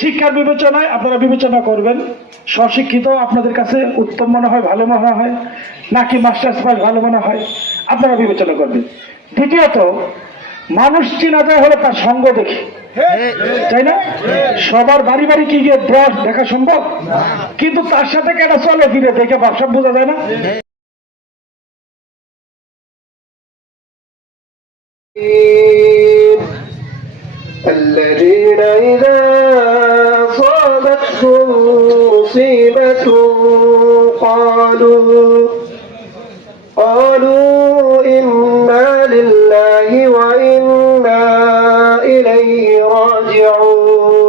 শিক্ষার বিবেচনায় আপনারা বিবেচনা করবেন, স্বশিক্ষিত আপনাদের কাছে উত্তম মনে হয়, ভালো মনে হয়, নাকি মাস্টার্স পাস ভালো মনে হয়, আপনারা বিবেচনা করবেন। দ্বিতীয়ত, মানুষ চেনা যায় হলো তার সঙ্গ দেখে, তাই না? সবার বাড়ি বাড়ি কি গিয়ে ড্রেস দেখা সম্ভব? কিন্তু তার সাথে কেন চলে ফিরে দেখে সব বোঝা যায় না? الذين إذا أصابتهم مصيبة قالوا إنا لله وإنا إليه راجعون.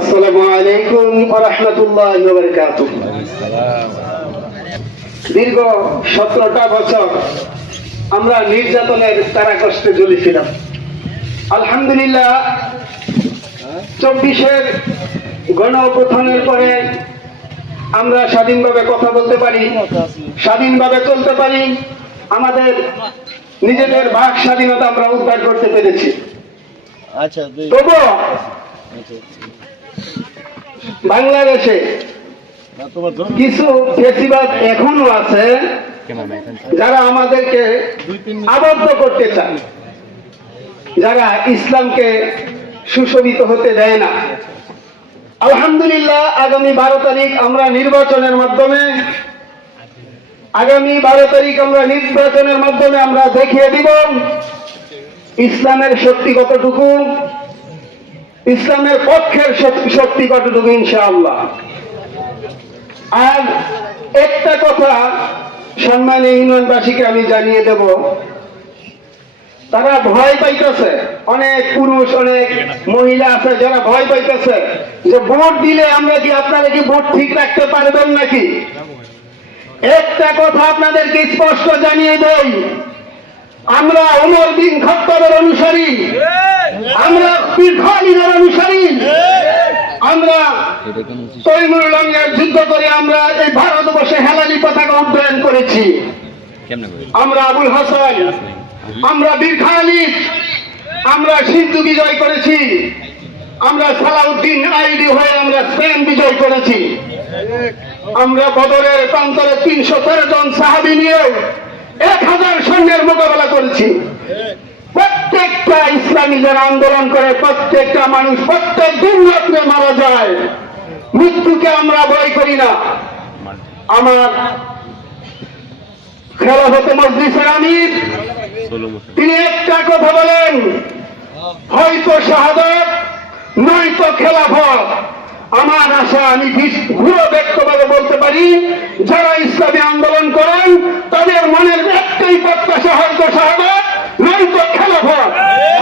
السلام عليكم ورحمة الله وبركاته. দীর্ঘ 17টা বছর আমরা নির্যাতনের কারাকষ্টে জ্বলেছিলাম। আলহামদুলিল্লাহ 24-এর গণ অভ্যুত্থানের পরে আমরা স্বাধীনভাবে কথা বলতে পারি, স্বাধীনভাবে চলতে পারি, আমাদের নিজেদের বাক স্বাধীনতা আমরা উদ্ধার করতে পেরেছি। তবুও বাংলাদেশে কিছু ফেসিবাদ এখনো আছে যারা আমাদেরকে আবদ্ধ করতে চায়, যারা ইসলামকে সুশোভিত হতে দেয় না। আলহামদুলিল্লাহ আগামী 12 তারিখ আমরা নির্বাচনের মাধ্যমে আমরা দেখিয়ে দিব ইসলামের শক্তি কতটুকু, ইসলামের পক্ষের শক্তি কতটুকু ইনশাআল্লাহ। আর একটা কথা সম্মানীয় ইউনিয়নবাসীকে আমি জানিয়ে দেব, তারা ভয় পাইতেছে, অনেক পুরুষ অনেক মহিলা আছে যারা ভয় পাইতেছে যে ভোট দিলে আমরা কি আপনারা কি ভোট ঠিক রাখতে পারবেন নাকি। একটা কথা আপনাদেরকে স্পষ্ট জানিয়ে দেই, আমরা ওমর বিন খাত্তাবের অনুসারী, আমরা পীর খালিদের অনুসারী, আমরা তৈমুর লঙ্গের যুদ্ধ করে আমরা এই ভারতবর্ষে হেলালি পতাকা উড্ডয়ন করেছি। আমরা আবুল হাসান, আমরা বীর খালিদ, আমরা সিন্ধু বিজয় করেছি, আমরা সালাউদ্দিন আইডি হয়ে আমরা স্পেন বিজয় করেছি, আমরা বদরের প্রান্তরে 313 জন সাহাবী নিয়ে 1000 সৈন্যের মোকাবেলা করেছি। প্রত্যেকটা ইসলামী যারা আন্দোলন করে প্রত্যেকটা মানুষ প্রত্যেক দিন রাত্রে মারা যায়, মৃত্যুকে আমরা ভয় করি না। আমার খেলাফতে মজলিসের আমির তিনি একটা কথা বলেন, হয়তো শাহাদাত নয়তো খেলাফত। আমার আশা, আমি দৃঢ় ব্যক্তভাবে বলতে পারি, যারা ইসলামী আন্দোলন করেন তাদের মনের একটাই প্রত্যাশা, হয়তো শাহাদাত নয়তো খেলাফত,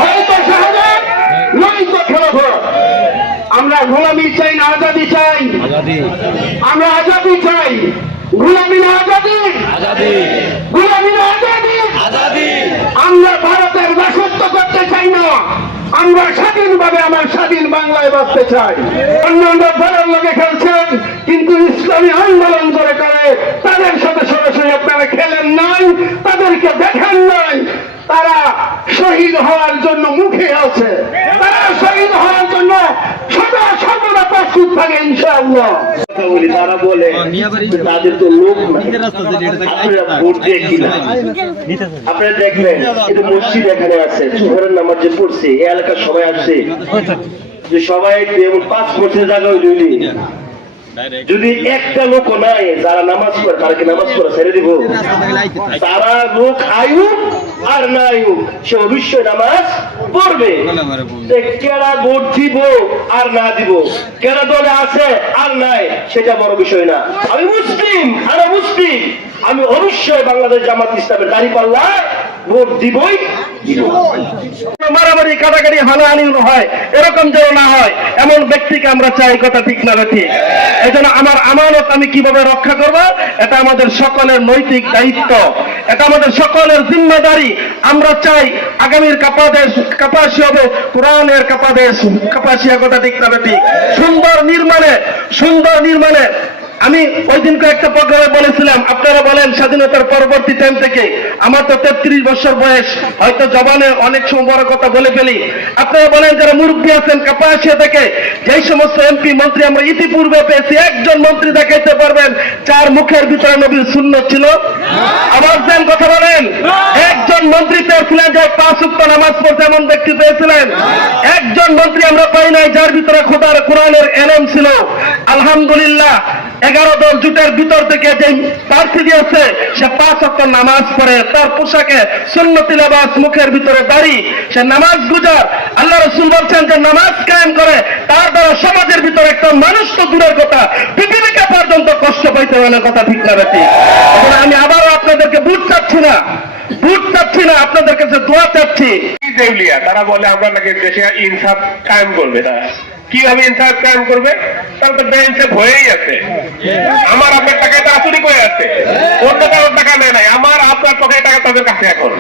হয়তো শাহাদাত নয়তো খেলাফত। আমরা গোলামি চাই না আজাদি চাই? আমরা আজাদি চাই, গোলামি না আজাদি, গোলামি না আজাদি। আমরা ভারতের দাসত্ব করতে চাই না, আমরা স্বাধীনভাবে আমার স্বাধীন বাংলায় বাঁচতে চাই। অন্যান্য দলের লোকে খেলছেন, কিন্তু ইসলামী আন্দোলন করে করে তাদের সাথে সরাসরি আপনারা খেলেন নাই, তাদেরকে দেখেন নাই। তারা শহীদ হওয়ার জন্য মুখে আছে, তারা শহীদ হওয়ার জন্য সদা প্রস্তুত থাকে ইনশাআল্লাহ। তারা বলে তাদের তো লোক নাই, আপনারা ভোট দিয়ে কিনা। আপনারা দেখবেন এটা মসজিদ এখানে আছে, জোহরের নামাজ যে পড়ছে এই এলাকার সবাই আসছে, যে সবাই 5% জায়গা হইলি যদি একটা লোক নাই যারা নামাজ পড়ে, তারা কি নামাজ পড়ে ছেড়ে দিব? তারা লোক আয়ুক আর না আয়ুক সে অবশ্যই নামাজ পড়বে। কেরা ভোট দিব আর না দিব, কেরা দলে আছে আর নাই, সেটা বড় বিষয় না। আমি মুসলিম, আমি অবশ্যই বাংলাদেশ জামাত ইসলামের দাঁড়িপাল্লা ভোট দিবই। মারামারি কাটাকাটি হানাহানি হয় এরকম যেন না হয়, এমন ব্যক্তিকে আমরা চাই। কথা ঠিক না ঠিক? এই জন্য আমার আমানত আমি কিভাবে রক্ষা করব, এটা আমাদের সকলের নৈতিক দায়িত্ব, এটা আমাদের সকলের জিম্মাদারি। আমরা চাই আগামীর কাপাসী হবে কোরআনের কাপাসিয়া। কথা ঠিক না ঠিক? সুন্দর নির্মাণে আমি ওই দিনকে একটা প্রোগ্রামে বলেছিলাম, আপনারা বলেন স্বাধীনতার পরবর্তী টাইম থেকে, আমার তো 33 বছর বয়স, হয়তো জবানে অনেক সময় বড় কথা বলে ফেলি। আপনারা বলেন যারা মুরব্বী আছেন কাপাসিয়া থেকে, যেই সমস্ত এমপি মন্ত্রী আমরা ইতিপূর্বে পেয়েছি, একজন মন্ত্রী দেখাইতে পারবেন যার মুখের ভিতরে নবীর সুন্নাত ছিল? আওয়াজ দেন, কথা বলেন। একজন মন্ত্রী পেয়েছিলেন যে 5 ওয়াক্ত নামাজ পড়তে এমন ব্যক্তি পেয়েছিলেন? একজন মন্ত্রী আমরা পাই নাই যার ভিতরে খোদার কোরআনের এলম ছিল। আলহামদুলিল্লাহ 11 দল জুটের ভিতর থেকে যে প্রার্থী দিয়েছে সে 5 ওয়াক্ত নামাজ পড়ে, তার পোশাকে সুন্নতি লেবাস, মুখের ভিতরে দাড়ি, সে নামাজ গুজার। আল্লাহ রাসূল বলছেন যে নামাজ কায়েম করে তার দ্বারা সমাজের ভিতরে একটা মানুষ তো দূরের কথা, পৃথিবীকে পর্যন্ত কষ্ট পাইতে হয় না। কথা ঠিক না বেশি? আমি আবারও আপনাদেরকে বুট চাচ্ছি না, আপনাদের কাছে দোয়া চাচ্ছি। দেউলিয়া তারা বলে আমরা নাকি দেশে ইনসাফ কায়েম করবে। তারা কিভাবে ইনসাফ কায়েম করবে? তারা তো বেইনসাফ হয়েই আছে। আমার আপনার টাকায় তারা চুরি করে আছে, ওর টাকা নেয় নাই, আমার আপনার পকেটে টাকা তাদের কাছে। এখন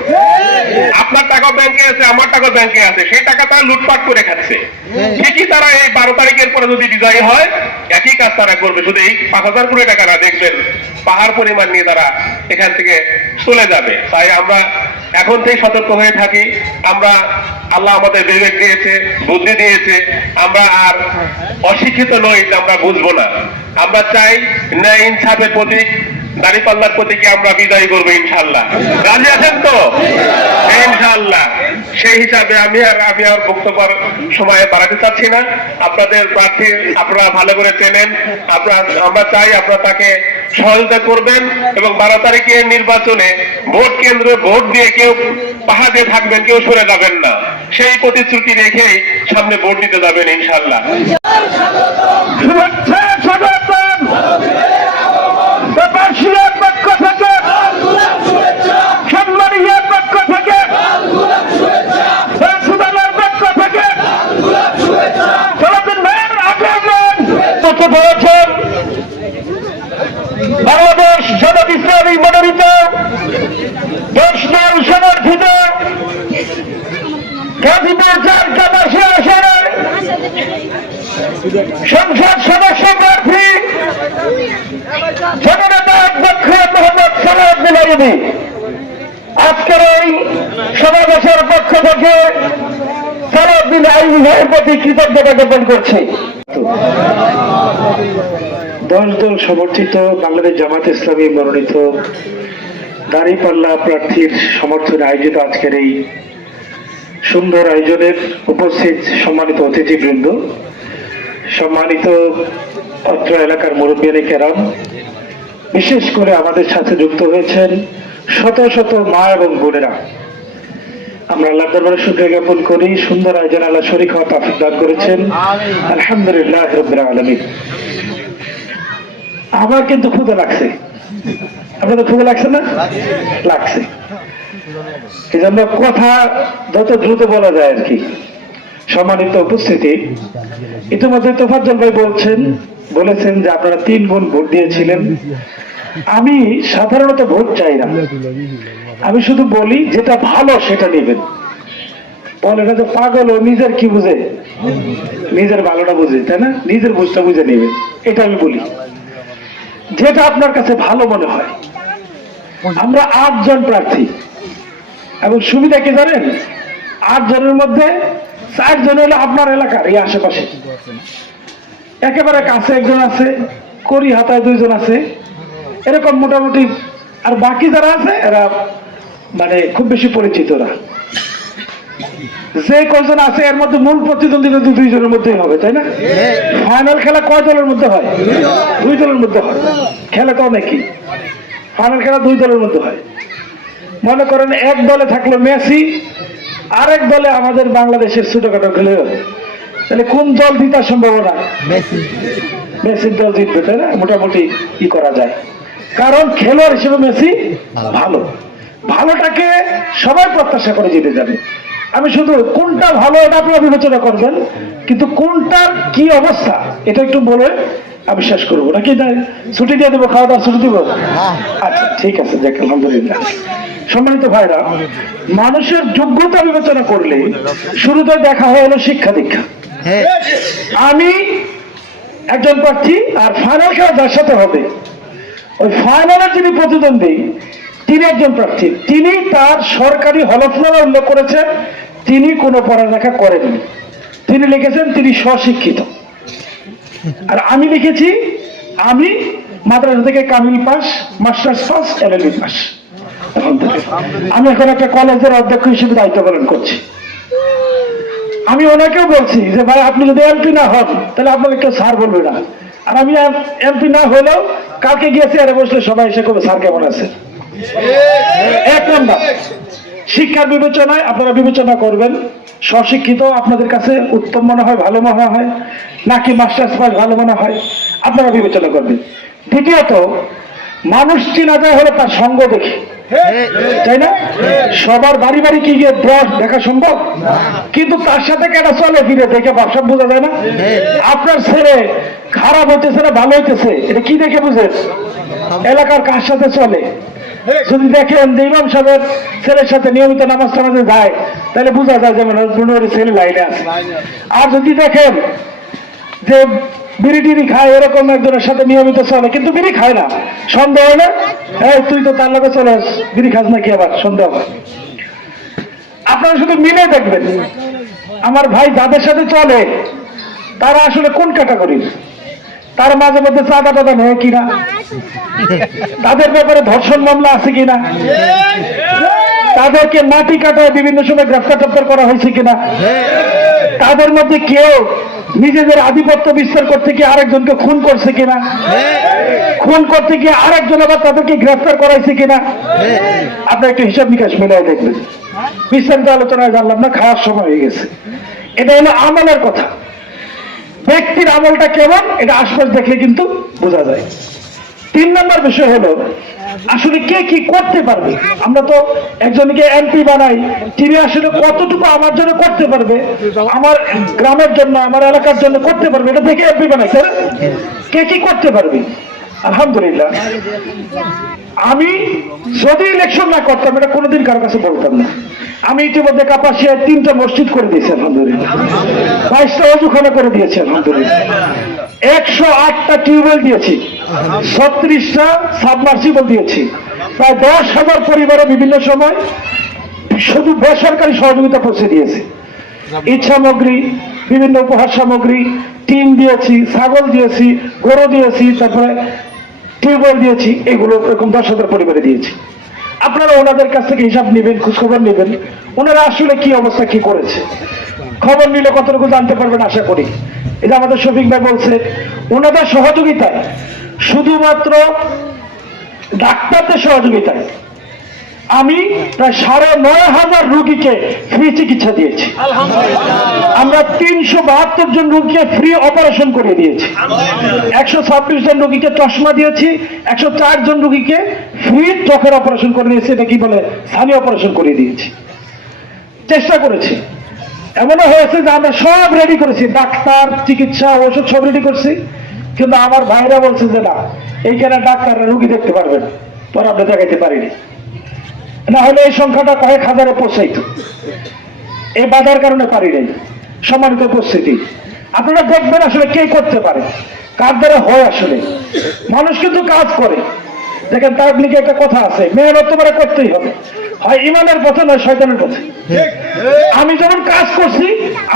আপনার টাকা ব্যাংকে আছে, আমার টাকা ব্যাংকে আছে, সেই টাকা তারা লুটপাট করে খাচ্ছে। ঠিকই তারা এই 12 তারিখের পরে যদি বিজয়ী হয় একই কাজ তারা করবে, শুধু এই 5,000 কোটি টাকা না, দেখবেন পাহাড় পরিমাণ নিয়ে তারা এখান থেকে চলে যাবে। তাই আমরা এখন থেকে সতর্ক হয়ে থাকি। আমরা, আল্লাহ আমাদের বিবেক দিয়েছে, বুদ্ধি দিয়েছে, আমরা আর অশিক্ষিত নই যে আমরা বুঝবো না। আমরা চাই ন্যায় ইনসাফের প্রতীক দাঁড়িপাল্লার প্রতীকে আমরা বিদায় করবো ইনশাল্লাহ। রাজি আছেন তো? ইনশাল্লাহ। সেই হিসাবে আমি আর বক্তব্যের সময় বাড়াতে চাচ্ছি না। আপনাদের প্রার্থী আপনারা ভালো করে চেনেন, আমরা চাই আপনারা তাকে সহযোগিতা করবেন এবং 12 তারিখের নির্বাচনে ভোট কেন্দ্রে ভোট দিয়ে কেউ পাহাড়ে থাকবেন, কেউ সরে যাবেন না। সেই প্রতিশ্রুতি রেখেই সামনে ভোট দিতে যাবেন ইনশাল্লাহ। শুভেচ্ছা স্বাগতম। বাবাসিয়ার পক্ষ থেকে, সম্মানিয়ার পক্ষ থেকে, সুদানের পক্ষ থেকে বলেছেন বাংলাদেশ জামাত ইসলামী মনোনীত 10 দল সমর্থিত গাজীপুর 4 কাপাসিয়া আসনের সংসদ সদস্য প্রার্থী জননেতা অধ্যক্ষ মোহাম্মদ সালাউদ্দিন আইয়ুবী আজকের এই সমাবেশের পক্ষ থেকে সালাউদ্দিন আইয়ুবীর প্রতি কৃতজ্ঞতা জ্ঞাপন করছি। 10 দল সমর্থিত বাংলাদেশ জামাত ইসলামী মনোনীত দাঁড়িপাল্লা প্রার্থীর সমর্থনে আয়োজিত আজকের এই সুন্দর আয়োজনের উপস্থিত সম্মানিত অতিথিবৃন্দ, সম্মানিত অত্র এলাকার মুরব্বিয়ানে কেরাম, বিশেষ করে আমাদের সাথে যুক্ত হয়েছেন শত শত মা এবং বোনেরা, আমরা আল্লাহ দরবারে শুকরিয়া জ্ঞাপন করি। সুন্দর আয়োজন আল্লাহ শরীক হওয়া তৌফিক দান করেছেন, আলহামদুলিল্লাহ রাব্বিল আলামিন। আমার কিন্তু ক্ষুধা লাগছে, আপনাদের ক্ষুধা লাগছে না? লাগছে। এই জন্য কথা যত দ্রুত বলা যায় আর কি। সম্মানিত উপস্থিতি, ইতিমধ্যে তোফাজ্জল ভাই বলেছেন যে আপনারা 3 গুণ ভোট দিয়েছিলেন। আমি সাধারণত ভোট চাই না, আমি শুধু বলি যেটা ভালো সেটা নেবেন। বলে না যে পাগল ও নিজের কি বুঝে, নিজের ভালোটা বুঝে, তাই না? নিজের বুঝটা বুঝে নেবেন, এটা আমি বলি। যেটা আপনার কাছে ভালো মনে হয়। আমরা 8 জন প্রার্থী এবং সুবিধা কি জানেন? 8 জনের মধ্যে 4 জন হলো আপনার এলাকার এই আশেপাশে, একেবারে কাছে একজন আছে, করিহাতায় 2 জন আছে, এরকম মোটামুটি। আর বাকি যারা আছে এরা মানে খুব বেশি পরিচিত না। যে কয়জন আছে এর মধ্যে মূল প্রতিদ্বন্দ্বী কিন্তু 2 জনের মধ্যেই হবে, তাই না? ফাইনাল খেলা কয় দলের মধ্যে হয়? 2 দলের মধ্যে হয়। খেলা তো অনেকই, ফাইনাল খেলা 2 দলের মধ্যে হয়। মনে করেন এক দলে থাকলো মেসি, আরেক দলে আমাদের বাংলাদেশের ছোটখাটো খেলে, তাহলে কোন দল জিতার সম্ভাবনা? মেসির দল জিতবে, তাই না? মোটামুটি কি করা যায়, কারণ খেলোয়াড় হিসেবে মেসি ভালো, ভালোটাকে সবাই প্রত্যাশা করে জিতে যাবে। আমি শুধু কোনটা ভালো এটা আপনারা বিবেচনা করবেন, কিন্তু কোনটার কি অবস্থা এটা একটু বলে আমি শেষ করবো নাকি? ছুটি দিয়ে দেবো, খাওয়া দাওয়া ছুটি দিব? আচ্ছা ঠিক আছে, দেখ আলহামদুলিল্লাহ। সম্মানিত ভাইরা, মানুষের যোগ্যতা বিবেচনা করলে শুরুতে দেখা হলো শিক্ষা দীক্ষা। আমি একজন প্রার্থী, আর ফাইনাল খেলা যার সাথে হবে ওই ফাইনালের যিনি প্রতিদ্বন্দ্বী তিনি একজন প্রার্থী। তিনি তার সরকারি হলফনামা উল্লেখ করেছেন তিনি কোনো পড়ালেখা করেননি। তিনি লিখেছেন তিনি স্বশিক্ষিত। আর আমি লিখেছি আমি মাদ্রাসা থেকে Kamil pass, masters pass, LLB pass. আমি এখন একটা কলেজের অধ্যক্ষ হিসেবে দায়িত্ব পালন করছি। আমি ওনাকেও বলছি যে ভাই আপনি যদি এমপি না হন তাহলে আপনাকে কেউ স্যার বলবে না। আর আমি এমপি না হলেও কালকে গিয়েছি আরে বসলে সবাই এসে করবে স্যার কেমন আছে। এক নাম্বার, শিক্ষার বিবেচনায় আপনারা বিবেচনা করবেন স্বশিক্ষিত আপনাদের কাছে উত্তম মনে হয়, ভালো মনে হয়, নাকি মাস্টার্স পাস ভালো মনে হয়, আপনারা বিবেচনা করবেন। দ্বিতীয়ত, মানুষ চিনা যায় হলো তার সঙ্গ দেখে, তাই না? সবার বাড়ি বাড়ি কি গিয়ে দেখা সম্ভব? কিন্তু তার সাথে কেটা চলে ফিরে দেখে সব বোঝা যায় না। আপনার ছেলে খারাপ হইতেছে না ভালো হইতেছে এটা কি দেখে বুঝেন? এলাকার কার সাথে চলে। যদি দেখেন যে ইমাম সাহেবের ছেলের সাথে নিয়মিত নামাজ টামাজে যায় তাহলে বোঝা যায় যে মনে ছেলে লাইনে আছে। আর যদি দেখেন যে বিড়ি টিড়ি খায় এরকম একজনের সাথে নিয়মিত চলে কিন্তু বিড়ি খায় না, সন্দেহ হয় না? এই তুই তো তার লগে চলে বিড়ি খাস নাকি, আবার সন্দেহ হয়। আপনারা শুধু মিলে দেখবেন আমার ভাই যাদের সাথে চলে তারা আসলে কোন ক্যাটাগরির, তার মাঝে মধ্যে চাঁদা টাদা নেয় কিনা, তাদের ব্যাপারে ধর্ষণ মামলা আছে কিনা, তাদেরকে মাটি কাটায় বিভিন্ন সময় গ্রেফতার টেফতার করা হয়েছে কিনা, তাদের মধ্যে কেউ নিজেদের আধিপত্য বিস্তার করতে গিয়ে আরেকজনকে খুন করছে কিনা, খুন করতে গিয়ে আরেকজন আবার তাদেরকে গ্রেফতার করাইছে কিনা। আপনার একটু হিসাব নিকাশ মিলাই দেখবেন। বিস্তারিত আলোচনায় জানলাম না, খাওয়ার সময় হয়ে গেছে। এটা হলো আমলের কথা। ব্যক্তির আমলটা কেমন এটা আশপাশ দেখলে কিন্তু বোঝা যায়। 3 নম্বর বিষয় হলো আসলে কে কি করতে পারবে। আমরা তো একজনকে এমপি বানাই, তিনি আসলে কতটুকু আমার জন্য করতে পারবে, আমার গ্রামের জন্য আমার এলাকার জন্য করতে পারবে এটা দেখে এমপি বানাই, তাই না? কে কি করতে পারবে। আলহামদুলিল্লাহ আমি যদি ইলেকশন না করতাম এটা কোনোদিন কারো কাছে বলতাম না। আমি ইতিমধ্যে কাপাসিয়ায় 3টা মসজিদ করে দিয়েছি আলহামদুলিল্লাহ, 22টা অজুখানা করে দিয়েছি আলহামদুলিল্লাহ, 108টা টিউবওয়েল দিয়েছি, 36টা সাবমার্সিবল দিয়েছি, প্রায় 10,000 পরিবারে বিভিন্ন সময় শুধু বেসরকারি সহযোগিতা পৌঁছে দিয়েছি। ঈদ সামগ্রী, বিভিন্ন উপহার সামগ্রী, টিন দিয়েছি, ছাগল দিয়েছি, গরু দিয়েছি, তারপরে টিউবওয়েল দিয়েছি, এগুলো এরকম 10,000 পরিবারে দিয়েছি। আপনারা ওনাদের কাছ থেকে হিসাব নেবেন, খোঁজখবর নেবেন ওনারা আসলে কি অবস্থা কি করেছে। খবর নিলে কতটুকু জানতে পারবেন আশা করি। এটা আমাদের শফিক ভাই বলছে ওনাদের সহযোগিতায়, শুধুমাত্র ডাক্তারদের সহযোগিতায় আমি প্রায় 9,500 রোগীকে ফ্রি চিকিৎসা দিয়েছি। আমরা 372 জন রোগীকে ফ্রি অপারেশন করে দিয়েছি, 126 জন রোগীকে চশমা দিয়েছি, 104 জন রোগীকে ফ্রি চোখের অপারেশন করে দিয়েছি, এটা কি বলে স্থানীয় অপারেশন করে দিয়েছি। চেষ্টা করেছি, এমনও হয়েছে যে আমরা সব রেডি করেছি, ডাক্তার, চিকিৎসা, ওষুধ সব রেডি করছি, কিন্তু আমার ভাইরা বলছে যে না এইখানে ডাক্তাররা রোগী দেখতে পারবেন, পরে আমরা দেখাইতে পারিনি, না হলে এই সংখ্যাটা কয়েক হাজারে পৌঁছাইত। এই বাধার কারণে পারি নাই। সম্মানিত উপস্থিতি, আপনারা দেখবেন আসলে কে করতে পারে, কার দ্বারা হয়। আসলে মানুষ কিন্তু কাজ করে। দেখেন তাবলীগে একটা কথা আছে, মেহনত তোমার করতেই হবে, হয় ইমানের পথে নয় শয়তানের পথে। আমি যখন কাজ করছি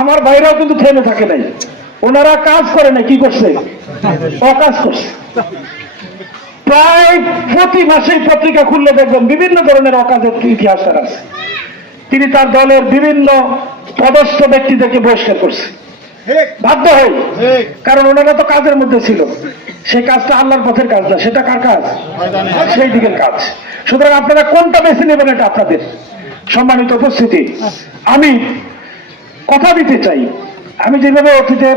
আমার ভাইরাও কিন্তু থেমে থাকে নাই, ওনারা কাজ করে না, কি করছে অকাজ করছে। প্রায় প্রতি মাসেই পত্রিকা খুললে দেখবেন বিভিন্ন ধরনের অকাজের ইতিহাস আছে। তিনি তার দলের বিভিন্ন পদস্থ ব্যক্তিদেরকে বহিষ্কার করছে বাধ্য হয়ে, কারণ ওনারা তো কাজের মধ্যে ছিল। সেই কাজটা আল্লাহর পথের কাজ না, সেটা কার কাজ? সেই দিকের কাজ। সুতরাং আপনারা কোনটা বেছে নেবেন এটা আপনাদের। সম্মানিত উপস্থিতি, আমি কথা দিতে চাই, আমি যেভাবে অতীতে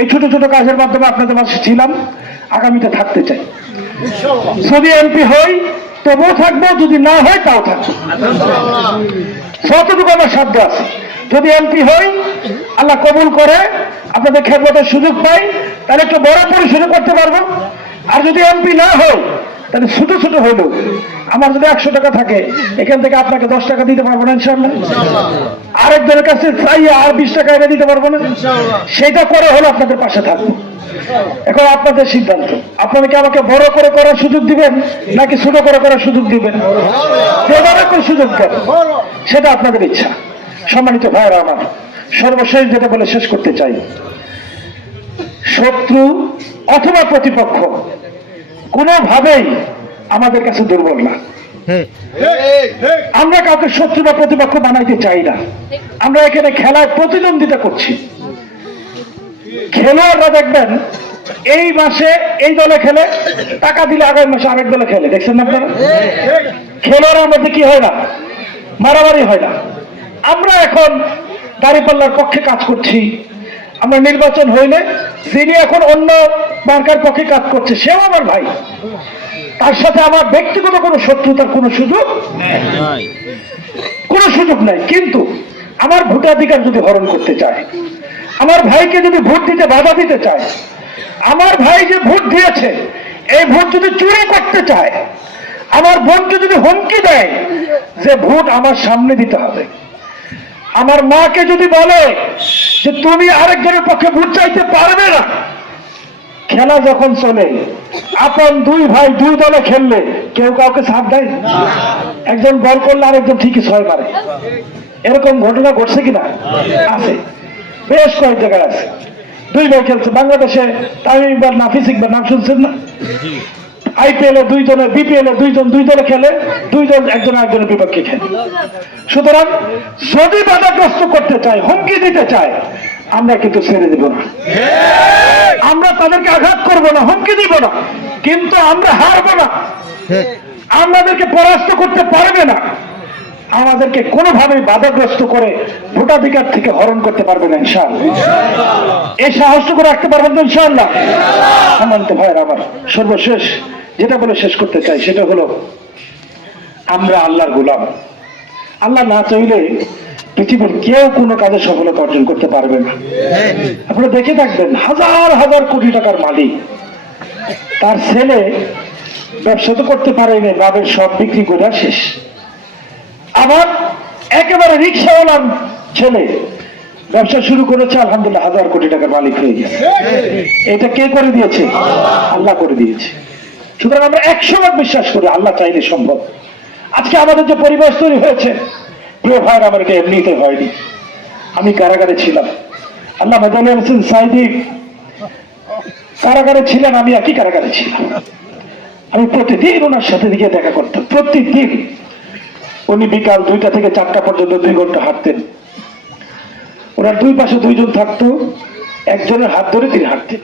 এই ছোট ছোট কাজের মাধ্যমে আপনাদের মাঝে ছিলাম আগামীতে থাকতে চাই। যদি এমপি হই তবুও থাকবো, যদি না হয় তাও থাকবো, যতটুকু আমার সাধ্য আছে। যদি এমপি হই আল্লাহ কবুল করে আপনাদের খেদমতের সুযোগ পাই তাহলে একটু বড় পরিসরে করতে পারবো। আর যদি এমপি না হয় তাহলে ছোট ছোট হইলো আমার যদি 100 টাকা থাকে এখান থেকে আপনাকে 10 টাকা দিতে পারবো না ইনশাআল্লাহ। আরেকজনের কাছে চাইয়ে আর 20 টাকা এনে দিতে পারবো না, সেটা করে হলো আপনাদের পাশে থাকবো। এখন আপনাদের সিদ্ধান্ত, আপনারা কি আমাকে বড় করে করার সুযোগ দিবেন নাকি ছোট করে করার সুযোগ দিবেন? যেভাবে করে সুযোগ দেন সেটা আপনাদের ইচ্ছা। সম্মানিত ভাইরা আমার, সর্বশেষ যেটা বলে শেষ করতে চাই, শত্রু অথবা প্রতিপক্ষ কোনোভাবেই আমাদের কাছে দুর্বল না। আমরা কাউকে শত্রু বা প্রতিপক্ষ বানাইতে চাই না। আমরা এখানে খেলায় প্রতিদ্বন্দ্বিতা করছি। খেলোয়াড়রা দেখবেন এই মাসে এই দলে খেলে, টাকা দিলে আগামী মাসে আরেক দলে খেলে, দেখছেন না আপনারা? খেলোয়াড়ের মধ্যে কি হয় না, মারামারি হয় না। আমরা এখন দাঁড়িপাল্লার পক্ষে কাজ করছি। আমরা নির্বাচন হইলে যিনি এখন অন্য মার্কার পক্ষে কাজ করছে সেও আমার ভাই, তার সাথে আমার ব্যক্তিগত কোনো শত্রুতার কোনো সুযোগ নাই। কিন্তু আমার ভোটাধিকার যদি হরণ করতে চায়, আমার ভাইকে যদি ভোট দিতে বাধা দিতে চায়, আমার ভাই যে ভোট দিয়েছে এই ভোট যদি চুরি করতে চায়, আমার বোনকে যদি হুমকি দেয় যে ভোট আমার সামনে দিতে হবে, আমার মাকে যদি বলে যে তুমি আরেকজনের পক্ষে ভোট চাইতে পারবে না, খেলা যখন চলে আপন দুই ভাই দুই দলে খেললে কেউ কাউকে ছাড় দেয়? একজন বল করলে আরেকজন ঠিকই ছয় মারে। এরকম ঘটনা ঘটছে কিনা? আছে, বেশ কয়েক জায়গায় আছে। দুই ভাই খেলছে বাংলাদেশে, তামিম ইকবাল নাফিস ইকবাল নাম শুনছেন না? আইপিএল এ দুইজনে, বিপিএল এ দুইজন দুই দলে খেলে, দুইজন একজন আরেকজনের বিপক্ষে খেলে। সুতরাং যদি বাধাগ্রস্ত করতে চায়, হুমকি দিতে চায়, আমরা কিন্তু ছেড়ে দেব না। আমরা তাদেরকে আঘাত করব না, হুমকি দিব না, কিন্তু আমরা হারবো না। আমাদেরকে পরাস্ত করতে পারবে না, আমাদেরকে কোনোভাবে বাধাগ্রস্ত করে ভোটাধিকার থেকে হরণ করতে পারবে না ইনশাআল্লাহ। এই সাহসটুকু রাখতে পারবেন তো ইনশাআল্লাহ? সম্মানিত ভাইয়ের আমার, সর্বশেষ যেটা বলে শেষ করতে চাই সেটা হলো, আমরা আল্লাহর গোলাম। আল্লাহ না চাইলে পৃথিবীর কেউ কোনো কাজে সফলতা অর্জন করতে পারবে না। আপনারা দেখে থাকবেন হাজার হাজার কোটি টাকার মালিক, তার ছেলে ব্যবসা তো করতে পারেনি, বাবার সব বিক্রি করে শেষ। আবার একেবারে রিক্সাওয়ালার ছেলে ব্যবসা শুরু করেছে, আলহামদুলিল্লাহ হাজার কোটি টাকার মালিক হয়ে গেছে। এটা কে করে দিয়েছে? আল্লাহ করে দিয়েছে। সুতরাং আমরা 100% বিশ্বাস করি আল্লাহ চাইলে সম্ভব। আজকে আমাদের যে পরিবেশ তৈরি হয়েছে, প্রিয় ভাইয়ের আমার, এটা এমনিতে হয়নি। আমি কারাগারে ছিলাম, আল্লাহ মেদানী হোসেন সাইদি কারাগারে ছিলেন, আমি একই কারাগারে ছিলাম। আমি প্রতিদিন ওনার সাথে দিকে দেখা করতাম, প্রতিদিন। উনি বিকাল 2টা থেকে 4টা পর্যন্ত 2 ঘন্টা হাঁটতেন। ওনার দুই পাশে দুইজন থাকতো, একজনের হাত ধরে তিনি হাঁটতেন।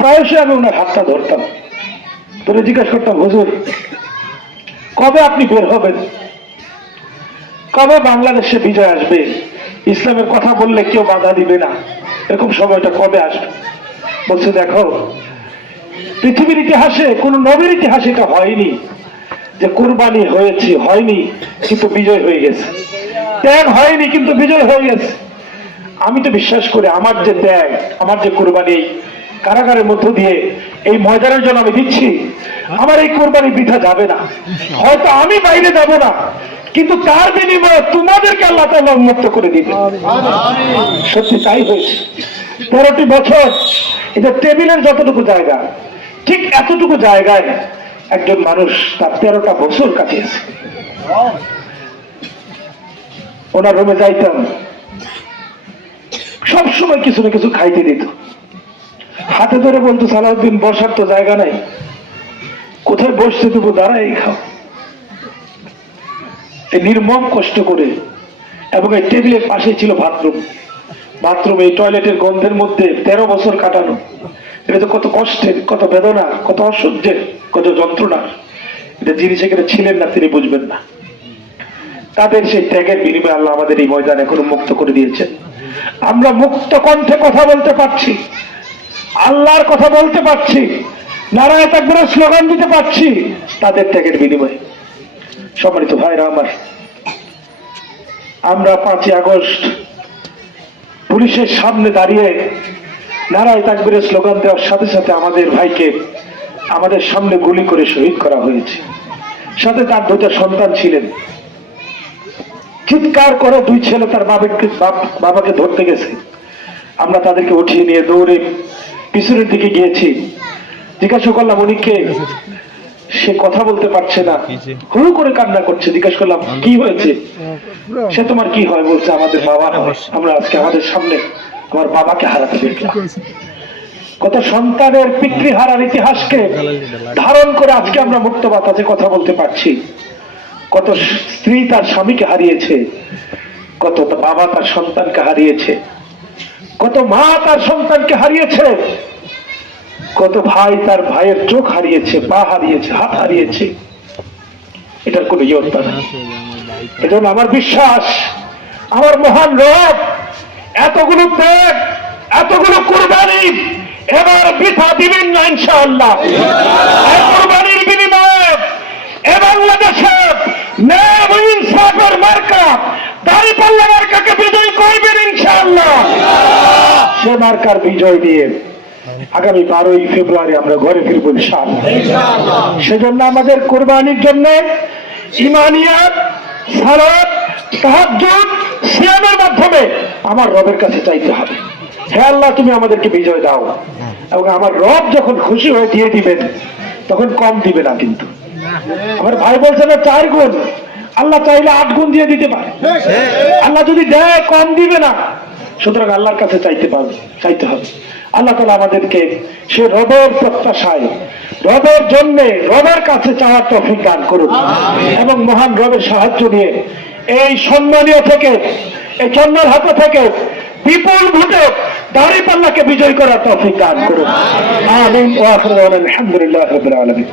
প্রায়শই আমি ওনার হাতটা ধরতাম, ধরে জিজ্ঞাসা করতাম, হুজুর কবে আপনি বের হবেন? কবে বাংলাদেশে বিজয় আসবে? ইসলামের কথা বললে কেউ বাধা দিবে না, এরকম সময়টা কবে আসবে? বলছে, দেখো পৃথিবীর ইতিহাসে কোন নবীর ইতিহাসে এটা হয়নি যে কুরবানি হয়েছে, হয়নি কিন্তু বিজয় হয়ে গেছে। ত্যাগ হয়নি কিন্তু বিজয় হয়ে গেছে। আমি তো বিশ্বাস করি আমার যে ত্যাগ, আমার যে কুরবানি কারাগারের মধ্য দিয়ে এই ময়দানের জন্য আমি দিচ্ছি, আমার এই কুরবানি বৃথা যাবে না। হয়তো আমি বাইরে যাব না, কিন্তু তার বিনিময়ে তোমাদেরকে আল্লাহ তাআলা উন্মুক্ত করে দিবে। সত্যি তাই হয়েছে। 13টি বছর এটা টেবিলের যতটুকু জায়গা, ঠিক এতটুকু জায়গায় একজন মানুষ তার 13টা বছর কাটিয়েছে। ওনার রুমে যাইতাম, সবসময় কিছু না কিছু খাইতে দিত। হাতে ধরে বলতো, সালাউদ্দিন বসার তো জায়গা নাই, কোথায় বসতে দেবো, দাঁড়াই খাও। এই নির্মম কষ্ট করে, এবং এই টেবিলের পাশে ছিল বাথরুম। বাথরুম, এই টয়লেটের গন্ধের মধ্যে 13 বছর কাটানো, এটা তো কত কষ্টের, কত বেদনা, কত অসহ্যের, কত যন্ত্রণা। এটা যিনি সেখানে ছিলেন না তিনি বুঝবেন না। তাদের সেই ত্যাগের বিনিময়ে আল্লাহ আমাদের এই ময়দান এখনো মুক্ত করে দিয়েছেন। আমরা মুক্ত কণ্ঠে কথা বলতে পারছি, আল্লাহর কথা বলতে পারছি, নারায়ে তাকবীরের স্লোগান দিতে পারছি, তাদের ত্যাগের বিনিময়ে। সম্মানিত ভাইরা আমার, আমরা 5ই আগস্ট পুলিশের সামনে দাঁড়িয়ে নারায়ে তাকবীরের স্লোগান দেওয়ার সাথে সাথে আমাদের ভাইকে আমাদের সামনে গুলি করে শহীদ করা হয়েছে। সাথে তার দুইটা সন্তান ছিলেন। চিৎকার করে দুই ছেলে তার বাবাকে ধরতে গেছে। আমরা তাদেরকে উঠিয়ে নিয়ে দৌড়ে পিছনের দিকে গিয়েছি। জিজ্ঞাসা করলাম উনি কে? সে কথা বলতে পারছে না, হুড়ু করে কান্না করছে। জিজ্ঞাসা করলাম কি হয়েছে? সে তোমার কি হয়? বলছে আমাদের বাবা হয়। আমরা আজকে আমাদের সামনে আমার বাবাকে হারাতে দেখলাম। কত সন্তানের পিতৃ হারার ইতিহাসকে ধারণ করে আজকে আমরা মুক্ত বাতাসে কথা বলতে পারছি। কত স্ত্রী তার স্বামীকে হারিয়েছে, কত বাবা তার সন্তানকে হারিয়েছে, কত মা তার সন্তানকে হারিয়েছে, কত ভাই তার ভাইয়ের চোখ হারিয়েছে, পা হারিয়েছে, হাত হারিয়েছে। এটার কোনো ইয়ত্তা নেই। এজন্য আমার বিশ্বাস, আমার মহান রব এতগুলো ত্যাগ, এতগুলো কুরবানি এবার বৃথা দিবেন না ইনশাআল্লাহ। এই কুরবানির বিনিময়ে এ বাংলাদেশে ন্যায় ও ইনসাফের মার্কা দাঁড়িপাল্লা মার্কাকে বিজয় করবেন ইনশাআল্লাহ। সে মার্কার বিজয় দিয়ে আগামী 12ই ফেব্রুয়ারি আমরা ঘরে ফিরব ইনশাআল্লাহ। সেজন্য আমাদের কুরবানির জন্য ইমানিয়াত, সালাত, তাহাজ্জুদ, সিয়ামের মাধ্যমে আমার রবের কাছে চাইতে হবে, হে আল্লাহ তুমি আমাদেরকে বিজয় দাও। এবং আমার রব যখন খুশি হয়ে দিয়ে দিবেন তখন কম দিবে না। কিন্তু আমার ভাই বলছে না 4 গুণ, আল্লাহ চাইলে 8 গুণ দিয়ে দিতে পারে। আল্লাহ যদি দেয় কম দিবে না। সুতরাং আল্লাহর কাছে চাইতে হবে। আল্লাহ তাআলা আমাদেরকে সে রবের প্রত্যাশায়, রবের জন্য, রবের কাছে চাওয়ার তৌফিক দান করুন এবং মহান রবের সাহায্য নিয়ে এই সম্মানীয় থেকে, এই চন্দ্রের হাতে থেকে বিপুল ভোটে দাঁড়িপাল্লাকে বিজয় করার তৌফিক দান করুন। আমিন ওয়া আখিরু দাওয়ানা আলহামদুলিল্লাহি রাব্বিল আলামিন।